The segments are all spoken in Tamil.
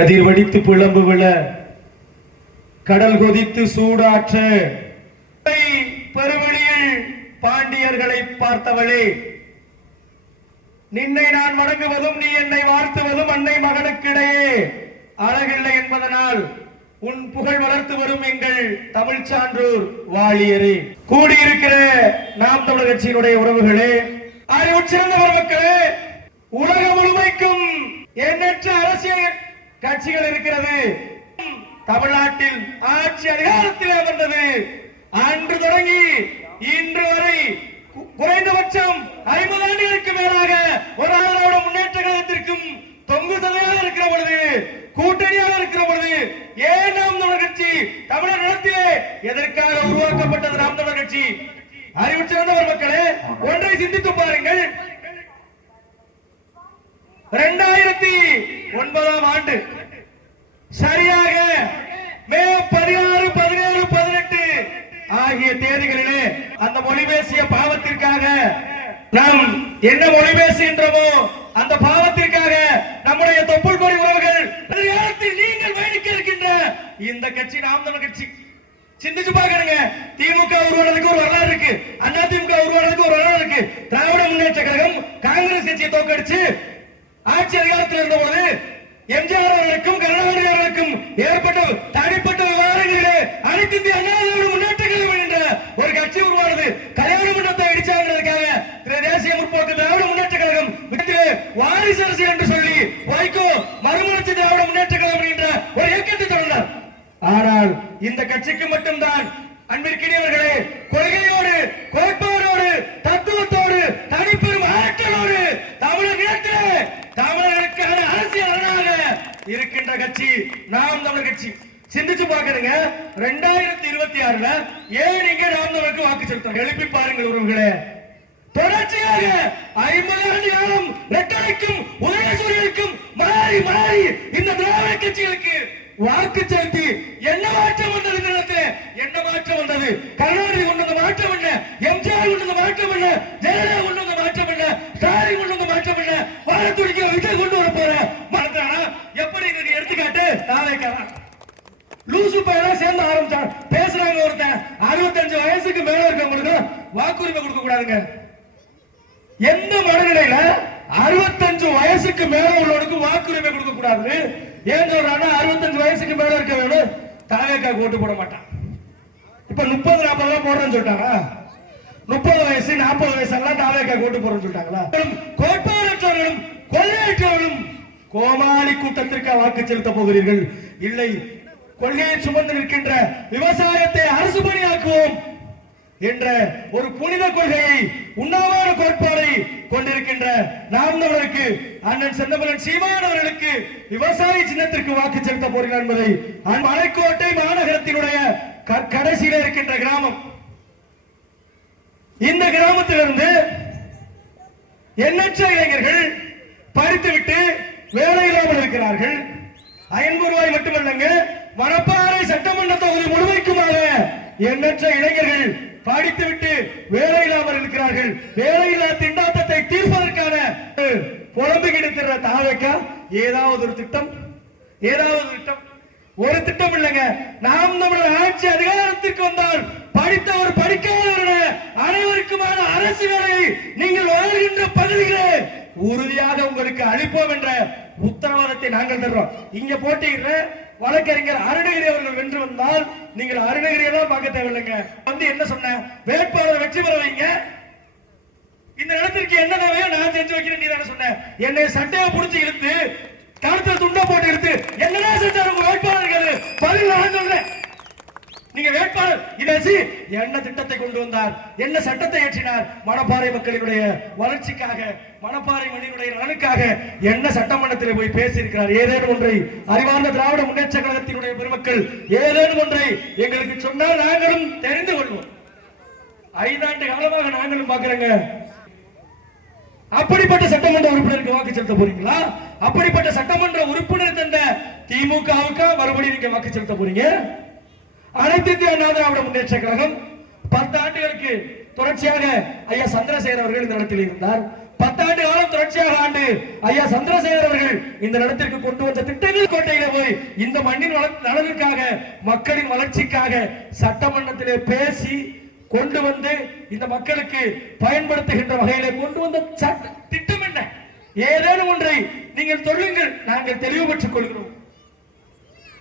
கதிர் வடித்து புலம்பு விழ கடல் கொதித்து சூடாற்ற பெருவழியில் பாண்டியர்களை பார்த்தவளே, நின்னை நான் வணங்குவதும் நீ என்னை வாழ்த்துவதும் அன்னை மகனுக்கிடையே அழகில்லை என்பதனால் உன் புகழ் வளர்த்து வரும் எங்கள் தமிழ் சான்றோர் வாழியரே, கூடியிருக்கிற நாம் தமிழர் கட்சியினுடைய உறவுகளே, அறிவுச்சிறந்த மக்களே, உலகம் முழுமைக்கும் எண்ணற்ற அரசியல் கட்சிகள் இருக்கிறது. தமிழ்நாட்டில் ஆட்சி அதிகாரத்தில் அமர்ந்தது அன்று தொடங்கி இன்று வரை குறைந்தபட்சம் 50 ஆண்டுகளுக்கு மேலாக ஒரு திராவிட முன்னேற்ற கழகத்திற்கும் தொங்கு சதையாக இருக்கிற பொழுது, கூட்டணியாக இருக்கிற பொழுது, ஏன் நாம் தமிழர் கட்சி தமிழர் நிலத்திலே எதற்காக உருவாக்கப்பட்டது நாம் தமிழர் கட்சி? அறிவு சிறந்தவர் மக்களே, ஒன்றை சிந்தித்து பாருங்கள். 2009ஆம் ஆண்டு சரியாக மே 16, 17, 18 ஆகிய தேதிகளிலே அந்த மொழி பேசிய பாவத்திற்காக நாம் என்ன மொழி பேசுகின்றோமோ அந்த பாவத்திற்காக நம்முடைய தொப்புள் கொடி உறவுகள் எதிர்காலத்தில் நீங்கள் பயணிக்க இருக்கின்ற இந்த கட்சி நாம் தமிழர் கட்சி. சிந்திச்சு பாருங்க. திமுக உருவானதுக்கு ஒரு வரலாறு இருக்கு, அண்ணா திமுக உருவானதுக்கு ஒரு வரலாறு இருக்கு. திராவிட முன்னேற்ற கழகம் காங்கிரஸ் கட்சியை தோற்கடிச்சு ஆட்சி அதிகாரத்தில் இருந்தபோது எம்ஜிஆர் அவர்களுக்கும் கருணாநிதி அவர்களுக்கும் ஏற்பட்ட தனிப்பட்ட விவகாரங்களிலே அனைத்து இந்திய அண்ணா திராவிட முன்னேற்ற கழகம் என்ற ஒரு கட்சி உருவானது. கல்யாண மண்டபத்தை இடிச்சாங்கிறதுக்காக தேசிய முற்போக்கு திராவிட முன்னேற்ற கழகம் வாரிசு அரசியல் என்று சொல்லி வைகோ மறுமலர்ச்சி திராவிட முன்னேற்ற கழகம் என்ற ஒரு இயக்கத்தை தொடர்ந்தார். ஆனால் இந்த கட்சிக்கு மட்டும்தான் அன்பிற்கினியவர்களே, கொள்கையோடு, கோட்பாடோடு, தத்துவத்தோடு, தனிப்பெரும் ஆற்றலோடு தமிழர் நிலத்திலே தமிழர்களுக்கான அரசியல் அரணாக இருக்கின்ற கட்சி நாம் தமிழர் கட்சி. சிந்திச்சு பாக்குறீங்க. 2026ல ஏன் நீங்க நாம் தமிழருக்கு வாக்கு செலுத்த எழுப்பி பாருங்கள் உறவுகளே. தொடர்ச்சியாக 50 ஆண்டு காலம் ரெட்டலைக்கும் உதயசூரியனுக்கும் மாறி மாறி இந்த திராவிட கட்சிகளுக்கு வாக்கு செலுத்தி என்ன மாற்றம் வந்தது? இந்த இடத்துல என்ன மாற்றம் வந்தது? கருணாநிதி கொண்டு வந்த மாற்றம் என்ன? எம்ஜிஆர் கொண்டு வந்த மாற்றம் என்ன? ஜெயலலிதா கொண்டு வந்த மாற்றம் என்ன? ஸ்டாலின் கொண்டு வந்த மாற்றம் என்ன? வாழத்துடிக்க விஜய் கொண்டு வர போற மாற்றானா? எப்படி இருக்கு எடுத்துக்காட்டு? தாவேக்காரா லூசு பையனா சேர்ந்து ஆரம்பிச்சான். பேசுறாங்க ஒருத்தன் 65 வயசுக்கு மேல இருக்கவங்களுக்கு வாக்குரிமை கொடுக்க கூடாதுங்க. எந்த மனநிலையில 65 வயசுக்கு மேல உள்ளவனுக்கு வாக்குரிமை கொடுக்க கூடாது? ஏன் சொல்றாங்க? 65 வயசுக்கு மேல இருக்க வேணும் தாவேக்கா ஓட்டு போட மாட்டான். இப்ப 30, 40 போடுறேன்னு சொல்லிட்டாங்க. 30 வயசு 40 வயசு எல்லாம் தாவேக்கா ஓட்டு போடுறேன்னு சொல்லிட்டாங்களா? கோட்பாடற்றவர்களும் கொள்கையற்றவர்களும் கோமாளி கூட்டத்திற்கு வாக்கு செலுத்த போகிறீர்கள்? இல்லை, கொள்கையை சுமந்து நிற்கின்ற விவசாயத்தை அரசு பணியாக்குவோம் என்ற ஒரு புனித கொள்கையை, உண்ணாவான கோட்பாடை கொண்டிருக்கின்ற நாம் தமிழருக்கு அண்ணன் செந்தமிழன் சீமான் அவர்களுக்கு விவசாய சின்னத்திற்கு வாக்கு செலுத்த போகிறார் என்பதை மலைக்கோட்டை மாநகரத்தினுடைய கடைசியில் இருக்கின்ற கிராமம். இந்த கிராமத்திலிருந்து எண்ணற்ற இளைஞர்கள் படித்துவிட்டு வேலை இல்லாமல் இருக்கிறார்கள். 50 ரூபாய் மட்டுமல்லங்க, மணப்பாறை சட்டமன்ற தொகுதி முழுமைக்குமாக எண்ணற்ற இளைஞர்கள் படித்துவிட்டு வேலை இல்லாமல் இருக்கிறார்கள். வேலையில்லா திண்டாட்டத்தை தீர்ப்பதற்கான புலம்புகின்ற தாவேக்கா ஏதாவது ஒரு திட்டம், ஒரு திட்டம் இல்லைங்க. நாம் நம்முடைய ஆட்சி அதிகாரத்திற்கு வந்தால் படித்தவர் படிக்காதவர் அனைவருக்குமான அரசு வேலையை நீங்கள் வாழ்கின்ற பகுதிகளே உறுதியாக உங்களுக்கு அளிப்போம் என்ற உத்தரவாதத்தை நாங்கள் தர்றோம். இங்க போட்டியிடுற வழக்கறிஞர் அருணகிரி அவர்கள் வென்று வந்தால் நீங்கள் அருணகிரியெல்லாம் பார்க்க தேவையில்லைங்க. வந்து என்ன சொன்ன? வேட்பாளர் வெற்றி பெற வைங்க, இந்த இடத்திற்கு என்ன தேவையோ நான் செஞ்சு வைக்கிறேன். நீ தானே சொன்ன. என்னை சட்டையை பிடிச்சி இழுத்து கழுத்துல துண்டை போட்டு இழுத்து என்னடா செஞ்சாரு உங்க வேட்பாளர்கள்? பதில் நான் சொல்றேன். நீங்க வேட்பாளர் இனசி என்ன திட்டத்தை கொண்டு வந்தார்? என்ன சட்டத்தை ஏற்றினார்? மணப்பாறை மக்களினுடைய வளர்ச்சிக்காக, மணப்பாறை மண்ணினுடைய நலனுக்காக என்ன சட்டமன்றத்தில் போய் பேசியிருக்கிறார்? ஏதேனும் ஒன்றை அறிவார்ந்த திராவிட முன்னேற்ற கழகத்தினுடைய பெருமக்கள் ஏதேனும் ஒன்றை எங்களுக்கு சொன்னால் நாங்களும் தெரிந்து கொள்வோம். 5 ஆண்டு காலமாக நாங்களும் பார்க்கிறோங்க. அப்படிப்பட்ட சட்டமன்ற உறுப்பினருக்கு வாக்கு செலுத்த போறீங்களா? அப்படிப்பட்ட சட்டமன்ற உறுப்பினர் தந்த திமுகவுக்கு மறுபடியும் நீங்க வாக்கு செலுத்த போறீங்க? அனைத்து இந்திய அண்ணா திராவிட முன்னேற்ற கழகம் 10 ஆண்டுகளுக்கு தொடர்ச்சியாக ஐயா சந்திரசேகர் அவர்கள் இந்த இடத்தில் இருந்தார். 10 ஆண்டு காலம் தொடர்ச்சியாக ஆண்டு ஐயா சந்திரசேகர் அவர்கள் இந்த இடத்திற்கு கொண்டு வந்த திட்டங்கள் கோட்டையில போய் இந்த மண்ணின் நலனுக்காக மக்களின் வளர்ச்சிக்காக சட்டமன்றத்திலே பேசி கொண்டு வந்து இந்த மக்களுக்கு பயன்படுத்துகின்ற வகையில கொண்டு வந்த திட்டம் என்ன? ஏதேனும் ஒன்றை நீங்கள் சொல்லுங்கள், நாங்கள் தெளிவு பெற்றுக் கொள்கிறோம்.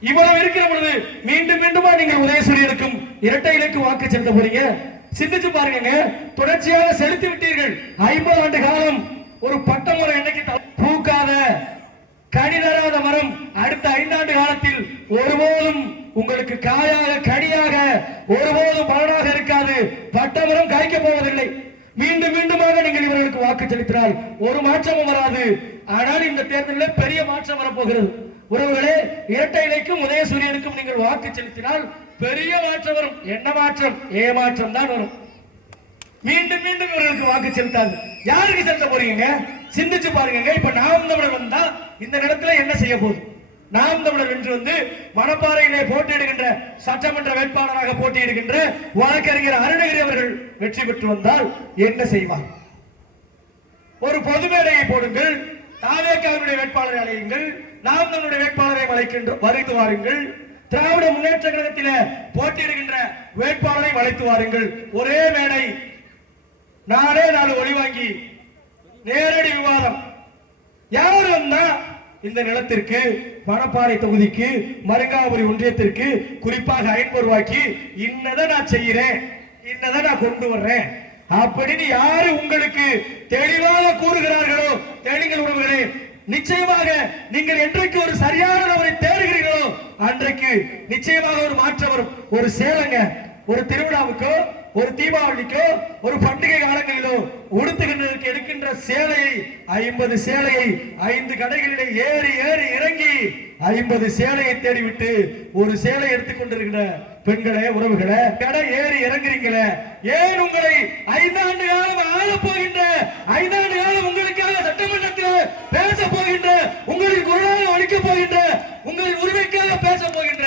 இவ்வளவு இருக்கிற பொழுது மீண்டும் மீண்டுமா நீங்கள் உதயசூரியனுக்கும் இரட்டை இலைக்கு வாக்கு செலுத்த போறீங்க? சிந்திச்சு பாருங்க. தொடர்ச்சியாக செலுத்தி விட்டீர்கள். 50 ஆண்டு காலம் ஒரு பட்டமரம் என்னைக்கு பூக்காத கனி தராத மரம் அடுத்த 5 ஆண்டு காலத்தில் ஒருபோதும் உங்களுக்கு காயாக கனியாக ஒருபோதும் பலனாக இருக்காது. பட்டமரம் காய்க்க போவதில்லை. மீண்டும் மீண்டுமாக நீங்கள் இவர்களுக்கு வாக்கு செலுத்தினால் ஒரு மாற்றமும் வராது. ஆனால் இந்த தேர்தலில் பெரிய மாற்றம் வரப்போகிறது. உறவுகளே, இரட்டை இலைக்கும் உதயசூரியனுக்கும் நீங்கள் வாக்கு செலுத்தினால் பெரிய மாற்றம் வரும். என்ன மாற்றம்? ஏமாற்றம் தான் வரும். மீண்டும் மீண்டும் இவர்களுக்கு வாக்கு செலுத்தாது. யாருக்கு செலுத்த போறீங்க? சிந்திச்சு பாருங்க. இப்ப நாம் தமிழர் வந்தா இந்த இடத்துல என்ன செய்ய போகுது? நாம் தமிழர் வென்று வந்து மணப்பாறையிலே போட்டியிடுகின்ற சட்டமன்ற வேட்பாளராக போட்டியிடுகின்ற வழக்கறிஞர் அருணகிரி அவர்கள் வெற்றி பெற்று வந்தால் என்ன செய்வார்? ஒரு பொது மேடையை போடுங்கள், தாவேக்காவினுடைய வேட்பாளரை அழையுங்கள், நாம் நம்முடைய வேட்பாளரை வளைத்து வாருங்கள், திராவிட முன்னேற்ற கழகத்தில போட்டியிடுகின்ற வேட்பாளரை வளைத்து வாருங்கள். ஒரே மேடை, 4 ஒளி வாங்கி நேரடி விவாதம். யார் வந்தா இந்த நிலத்திற்கு, மணப்பாறை தொகுதிக்கு, மருங்காபுரி ஒன்றியத்திற்கு, குறிப்பாக 500 ரூபாய்க்கு இன்னதான் நான் செய்யறேன், இன்னதான் நான் கொண்டு வர்றேன் அப்படின்னு யாரு உங்களுக்கு தெளிவாக கூறுகிறார்களோ, தெளிங்கள் உறவுகளே, நிச்சயமாக நீங்கள் என்றைக்கு ஒரு சரியான நபரை தேடுகிறீர்களோ அன்றைக்கு நிச்சயமாக ஒரு மாற்றம் வரும். ஒரு சேலங்க, ஒரு திருவிழாவுக்கோ, ஒரு தீபாவளிக்கோ, ஒரு பண்டிகை காலங்களிலோ உடுத்துகின்றதற்கு எடுக்கின்ற சேலையை 50 சேலையை 5 கடைகளிலே ஏறி ஏறி இறங்கி 50 சேலையை தேடிவிட்டு ஒரு சேலை எடுத்துக்கொண்டிருக்கிற பெண்களே, உறவுகளே, கடை ஏறி இறங்குறீங்களே, ஏன் உங்களை 5 ஆண்டு காலம் ஆள போகின்ற, 5 ஆண்டு காலம் உங்களுக்காக சட்டமன்றத்தில் பேச போகின்ற, உங்களின் குரலாக ஒழிக்க போகின்ற, உங்களின் உரிமைக்காக பேச போகின்ற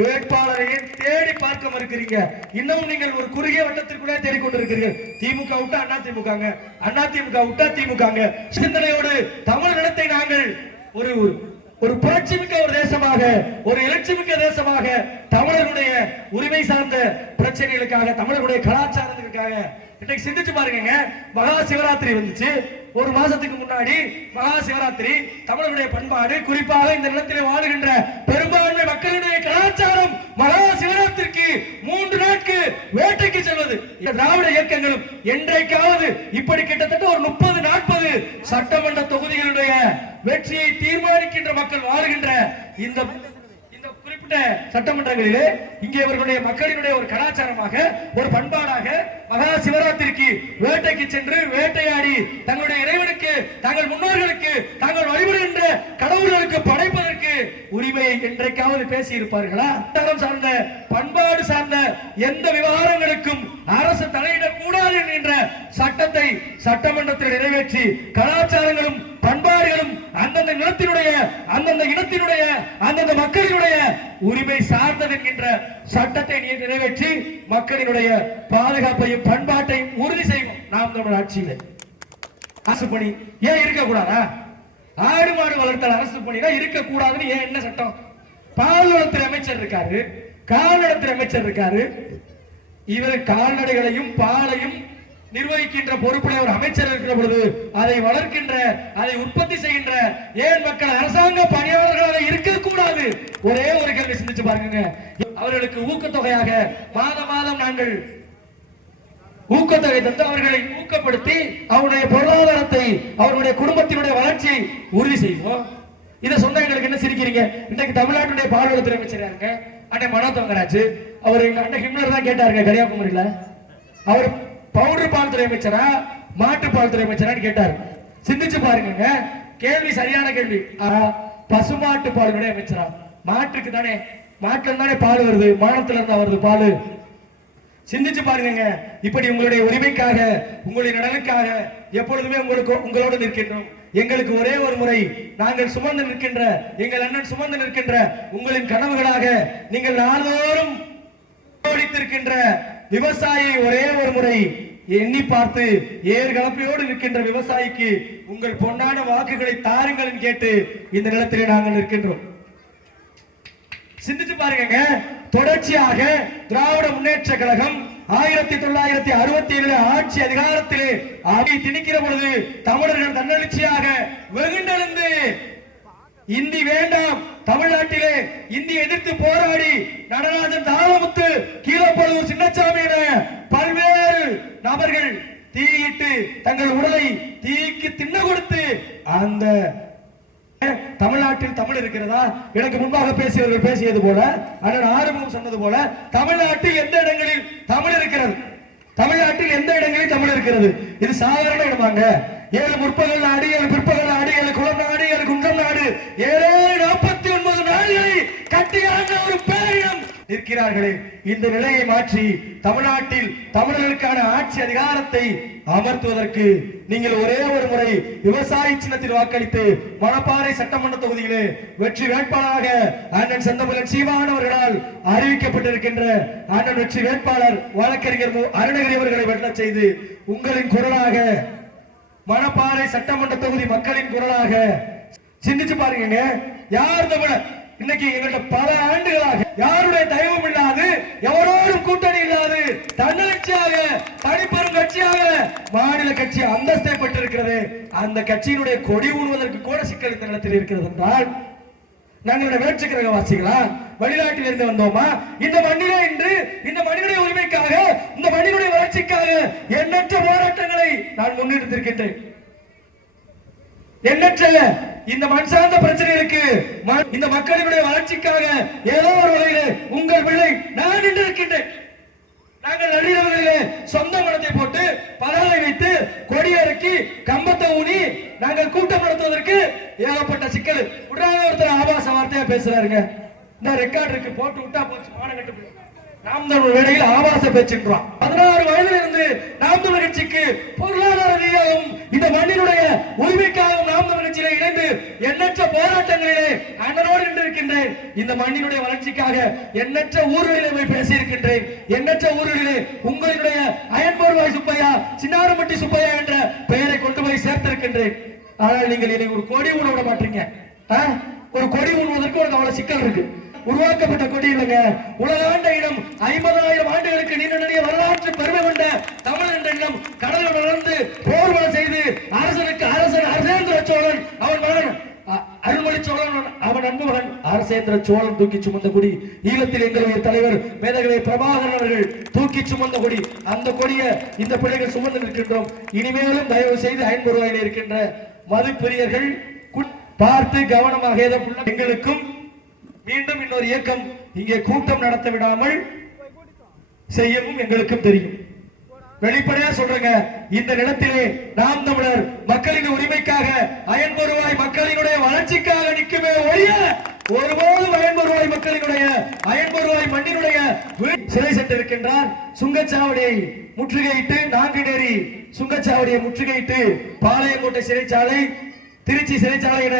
வேட்பாளரையும் தேடி பார்க்க மறுக்கிறீங்க. இன்னும் நீங்கள் ஒரு குறுகிய வட்டத்திற்குள்ளே தேடிக்கொண்டிருக்கிறீர்கள். திமுக விட்டா அண்ணா திமுகங்க, அண்ணா திமுக விட்டா திமுகங்க சிந்தனையோடு தமிழ் நிலத்தை நாங்கள் ஒரு புரட்சி மிக்க ஒரு தேசமாக, ஒரு எழுச்சி மிக்க தேசமாக, தமிழர்களுடைய உரிமை சார்ந்த பிரச்சனைகளுக்காக, தமிழர்களுடைய கலாச்சாரத்திற்காக இன்னைக்கு சிந்திச்சு பாருங்க. மகா சிவராத்திரி வந்துச்சு. ஒரு மாசத்துக்கு முன்னாடி மகா சிவராத்திரி தமிழர்களுடைய பண்பாடு, குறிப்பாக இந்த நிலத்திலே வாழுகின்ற பெரும்பான்மை மக்களுடைய கலாச்சாரம் மகா சிவராத்திரிக்கு 3 நாட்கு வேட்டைக்கு செல்வது. திராவிட இயக்கங்களும் என்றைக்காவது இப்படி கிட்டத்தட்ட ஒரு 30-40 சட்டமன்ற தொகுதிகளுடைய வெற்றியை தீர்மானிக்கின்ற மக்கள் வாழுகின்ற இந்த குறிப்பிட்ட சட்டமன்றங்களிலே இங்கே இவர்களுடைய மக்களினுடைய ஒரு கலாச்சாரமாக, ஒரு பண்பாடாக மகா சிவராத்திரிக்கு வேட்டைக்கு சென்று வேட்டையாடி தங்களுடைய இறைவனுக்கு, தங்கள் முன்னோர்களுக்கு, தாங்கள் வழிபடுகின்ற கடவுள்களுக்கு படைப்பதற்கு உரிமையை என்றைக்காவது பேசி இருப்பார்களா? தரம் சார்ந்த, பண்பாடு சார்ந்த எந்த விவகாரங்களுக்கும் அரசு தலையிடக்கூடாது என்கின்ற சட்டத்தை சட்டமன்றத்தில் நிறைவேற்றி கலாச்சாரங்களும் பண்பாடுகளும் அந்தந்த நிலத்தினுடைய, அந்தந்த இனத்தினுடைய, அந்தந்த மக்களினுடைய உரிமை சார்ந்தது என்கின்ற சட்டத்தை நிறைவேற்றி மக்களினுடைய பாதுகாப்பையும் பண்பாட்டையும் உறுதி செய்வோம். நாம் தமிழ் ஆட்சியில் அரசு பணி ஏன் இருக்கக்கூடாதா? ஆடு மாடு வளர்த்தல் அரசு பணிதான் இருக்கக்கூடாதுன்னு ஏன் என்ன சட்டம்? பால்வளத்துறை அமைச்சர் இருக்காரு, கால்நடைத்துறை அமைச்சர் இருக்காரு. இவர் கால்நடைகளையும் பாலையும் நிர்வகிக்கின்ற பொறுப்புடைய ஒரு அமைச்சர் இருக்கிற பொழுது அதை வளர்க்கின்ற, அதை உற்பத்தி செய்கின்ற ஏன் மக்கள் அரசாங்க பணியாளர்களாக இருக்கக்கூடாது? ஒரே ஒரு கேள்வி சிந்திச்சு பாருங்க. அவர்களுக்கு ஊக்கத்தொகையாக மாதம் நாங்கள் ஊக்கத்தொகை தந்து அவர்களை ஊக்கப்படுத்தி அவருடைய பொருளாதாரத்தை, அவருடைய குடும்பத்தினுடைய வளர்ச்சியை உறுதி செய்வோம். இதை சொன்ன எங்களுக்கு என்ன சிரிக்கிறீங்க? இன்னைக்கு தமிழ்நாட்டுடைய பால்வளத்துறை அமைச்சர் யாருங்க? அண்ணன் மனோ தங்கராஜ். அவர் எங்க அண்ணன் ஹிம்லர் தான் கேட்டாருங்க கன்னியாகுமரியில. அவர் பவுடர் பால் துறை அமைச்சரா, மாட்டு பால் துறை அமைச்சரான்னு கேட்டார். சிந்திச்சு பாருங்க. கேள்வி சரியான கேள்வி. பசுமாட்டு பாலுடைய அமைச்சரா? மாட்டுக்கு தானே, மாட்டுல தானே பால் வருது, மானத்துல இருந்தா வருது பால். சிந்திச்சு பாருங்க. இப்படி உங்களுடைய உரிமைக்காக, உங்களுடைய நலனுக்காக எப்பொழுதுமே உங்களோடு நிற்கின்றோம். எங்களுக்கு ஒரே ஒரு முறை நாங்கள் சுமந்து நிற்கின்ற, எங்கள் அண்ணன் சுமந்து நிற்கின்ற உங்களின் கனவுகளாக நீங்கள் நாள்தோறும் விவசாயி ஒரே ஒரு முறை எண்ணி பார்த்து ஏர்கலப்பையோடு இருக்கின்ற விவசாயிக்கு உங்கள் பொன்னான வாக்குகளை தாருங்கள் கேட்டு இந்த நிலத்திலே நாங்கள் நிற்கின்றோம். சிந்திச்சு பாருங்க, தொடர்ச்சியாக திராவிட முன்னேற்ற கழகம் 1967 ஆட்சி அதிகாரத்திலே ஆடி திணிக்கிற பொழுது தமிழர்கள் தன்னெழுச்சியாக வெகுண்டெழுந்து இந்தி வேண்டாம், தமிழ்நாட்டிலே இந்தி எதிர்த்து போராடி நடராஜன், தாளமுத்து, கீழப்பழுவூர் சின்னசாமி என பல்வேறு நபர்கள் தீயிட்டு தங்கள் உடலை தீக்கு தின்ன கொடுத்து அந்த தமிழ்நாட்டில் தமிழ் இருக்கிறதா? எனக்கு முன்பாக பேசியவர்கள் பேசியது போல, அண்ணன் ஆறுமுகம் சொன்னது போல, தமிழ்நாட்டில் எந்த இடங்களில் தமிழ் இருக்கிறது? தமிழ்நாட்டில் எந்த இடங்களில் தமிழ் இருக்கிறது? இது சாதாரண இடமாங்க? 7 முற்பகல் நாடு, 7 பிற்பகல் நாடு, 7 குளம் நாடு, 7 குன்றம் நாடு, 49 நாடுகளை கட்டியான ஒரு பேரிடம் இருக்கிறார்களே. இந்த நிலையை மாற்றி தமிழ்நாட்டில் தமிழர்களுக்கான ஆட்சி அதிகாரத்தை அமர்த்துவதற்கு நீங்கள் ஒரே ஒரு முறை விவசாய சின்னத்தில் வாக்களித்து மணப்பாறை சட்டமன்ற தொகுதியிலே வெற்றி வேட்பாளராக அண்ணன் செந்தமிழன் சீமான் அவர்களால் அறிவிக்கப்பட்டிருக்கின்ற அண்ணன் வெற்றி வேட்பாளர் வழக்கறிஞர் அருணகிரி அவர்களை வெல்ல செய்து உங்களின் குரலாக மணப்பாறை சட்டமன்ற தொகுதி மக்களின் குரலாக சிந்திச்சு பாருங்க. யார் தமிழர்? இன்னைக்கு எங்கள்கிட்ட பல ஆண்டுகளாக யாருடைய தயவும் இல்லாது, எவரோடும் கூட்டணி இல்லாது, தன்னெழுச்சியாக தனிப்பெரும் கட்சியாக மாநில கட்சி அந்தஸ்தை பெற்றிருக்கிறது. அந்த கட்சியினுடைய கொடி ஊணுவதற்கு கூட சிக்கல் இந்த நிலத்தில் இருக்கிறது என்றால் நாங்களுடைய வேற்று கிரக வாசிகளா? வெளிநாட்டில் இருந்து வந்தோமா? இந்த மண்ணிலே இன்று இந்த மண்ணினுடைய உரிமைக்காக, இந்த மண்ணினுடைய வளர்ச்சிக்காக எண்ணற்ற போராட்டங்களை நான் முன்னெடுத்திருக்கின்றேன். எண்ணற்ற இந்த மண் சார்ந்த பிரச்சனைகளுக்கு, இந்த மக்களினுடைய வளர்ச்சிக்காக ஏதோ ஒரு வகையிலே உங்கள் பிள்ளை நான் நின்று இருக்கின்றேன். நாங்கள் நள்ளிரவுகளிலே சொந்த மனத்தை போட்டு பலகை வைத்து கொடியறுக்கி கம்பத்தை ஊனி நாங்கள் கூட்டம் நடத்துவதற்கு ஏகப்பட்ட சிக்கல். உடனே ஒருத்தர் ஆபாச வார்த்தையா பேசுறாருங்க. இந்த ரெக்கார்ட் இருக்கு, போட்டு விட்டா போச்சு, மானங்கட்டு நாம் தமிழர் வேளையில் ஆபாச பேச்சுன்றான். 16 வயதில் இருந்து நாம் தமிழர் கட்சிக்கு பொருளாதார ரீதியாகவும் இந்த மண்ணினுடைய உரிமைக்காகவும் நாம் தமிழர் கட்சியிலே இணைந்து எண்ணற்ற போராட்டங்களிலே அண்ணனோடு நின்றிருக்கின்றேன். இந்த மண்ணினுடைய வளர்ச்சிக்காக எண்ணற்ற ஊர்களிலே பேசியிருக்கின்றேன். எண்ணற்ற ஊர்களிலே உங்களுடைய அயன்போர்வாய் சுப்பையா, சின்னாரம்பட்டி சுப்பையா என்ற பெயரை கொண்டு போய் சேர்த்திருக்கின்றேன். ஆனால் நீங்கள் என்னை ஒரு கொடி ஊன விட மாட்டீங்க. ஒரு கொடி ஊனுவதற்கு ஒரு அவ்வளவு சிக்கல் இருக்கு. உருவாக்கப்பட்ட கொடி இல்லைங்க, உலகாண்ட இடம் 50,000 ஆண்டுகளுக்கு நீண்ட நெடிய வரலாற்று பெருமை கொண்ட தமிழ் என்ற இடம் கடலில் வளர்ந்து போர்வன செய்து அரசனுக்கு அரசன் அரசேந்திர சோழன், அவன் மகன் அருள்மொழி சோழன், அவன் அன்பு மகன் அரசேந்திர சோழன் தூக்கி சுமந்த கொடி. ஈழத்தில் எங்களுடைய தலைவர் மேதகவே பிரபாகரன் அவர்கள் தூக்கி சுமந்த கொடி. அந்த கொடியை இந்த பிள்ளைகள் சுமந்து நிற்கின்றோம். இனிமேலும் தயவு செய்து 50 ரூபாயில் இருக்கின்ற மதுப்பிரியர்கள் பார்த்து கவனமாக எங்களுக்கும் மீண்டும் இன்னொரு இயக்கம் இங்கே கூட்டம் நடத்த விடாமல் செய்யவும் எங்களுக்கும் தெரியும். வெளிப்படையா சொல்றேங்க, இந்த நிலத்திலே நாம் தமிழர் மக்களின் உரிமைக்காக, அயன்பொருவாய் மக்களினுடைய வளர்ச்சிக்காக நிற்குமே ஒழிய ஒருபோதும் அயன்பொருவாய் மக்களினுடைய, அயன்பொருவாய் மண்ணினுடைய சிறை சென்றிருக்கின்றார். சுங்கச்சாவடியை முற்றுகையிட்டு, நாங்குநேரி சுங்கச்சாவடியை முற்றுகையிட்டு பாளையங்கோட்டை சிறைச்சாலை, திருச்சி சிறைச்சாலை என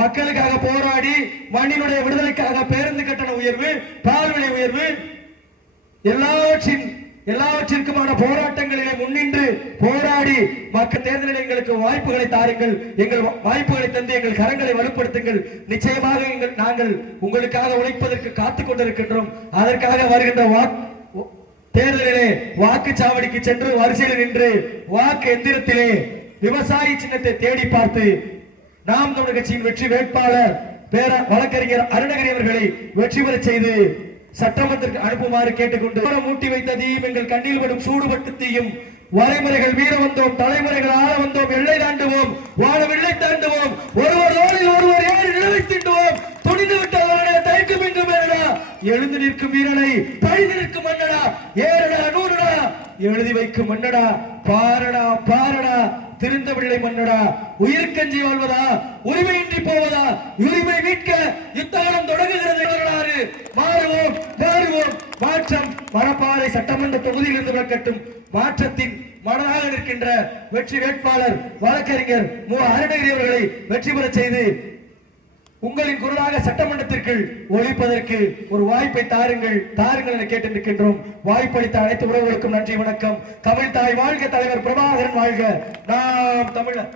மக்களுக்காக போராடி மண்ணினுடைய விடுதலைக்காக பேருந்து கட்டண உயர்வு, பால் விலை உயர்வு, எல்லாவற்றிற்குமான போராட்டங்களிலே முன்னின்று போராடி மக்கள் தேர்தலில் எங்களுக்கு வாய்ப்புகளை தாருங்கள், எங்கள் வாய்ப்புகளை தந்து எங்கள் கரங்களை வலுப்படுத்துங்கள். நிச்சயமாக நாங்கள் உங்களுக்காக உழைப்பதற்கு காத்துக் கொண்டிருக்கின்றோம். அதற்காக வருகின்ற தேர்தலிலே வாக்குச்சாவடிக்கு சென்று வரிசையில் நின்று வாக்கு எந்திரத்திலே விவசாயி சின்னத்தை தேடி பார்த்து நாம் தமிழர் கட்சியின் வெற்றி வேட்பாளர் வழக்கறிஞர் அருணகிரி அவர்களை வெற்றி பெற செய்து சட்டமன்றத்திற்கு அனுப்புமாறு கேட்டுக்கொண்டு மூட்டி வைத்த தீயும் எங்கள் கண்ணில் படும் சூடுபட்டு தீயும் வரைமுறைகள் வீர வந்தோம், தலைமுறைகள் ஆள வந்தோம், எல்லை தாண்டுவோம், வாழவில்லை தாண்டுவோம், ஒருவர் தோளில் ஒருவர் ஏறி நிலவை தீண்டுவோம், துணிந்து விட்டவர்களே தைக்கும் இங்கு மேலடா, எழுந்து நிற்கும் வீரனை பழிந்து நிற்கும் மன்னடா, ஏறடா நூறுடா எழுதி வைக்கும் மன்னடா, பாரடா பாரடா திருந்தவில்லை மன்னடா, உயிர்கஞ்சி வாழ்வதா, உரிமையின்றி போவதா, உரிமை மீட்க யுத்தகாலம் தொடங்குகிறது. வரலாறு மாறுவோம் மாறுவோம், மாற்றம் மணப்பாறை சட்டமன்ற தொகுதியில் இருந்து விளக்கட்டும். மாற்றத்தின் மனதாக நிற்கின்ற வெற்றி வேட்பாளர் வழக்கறிஞர் அருணகிரி அவர்களை வெற்றி பெற செய்து உங்களின் குரலாக சட்டமன்றத்திற்கு ஒழிப்பதற்கு ஒரு வாய்ப்பை தாருங்கள் என கேட்டிருக்கின்றோம். வாய்ப்பளித்த அனைத்து உறவுகளுக்கும் நன்றி, வணக்கம். தமிழ் தாய் வாழ்க, தலைவர் பிரபாகரன் வாழ்க, நாம் தமிழர்.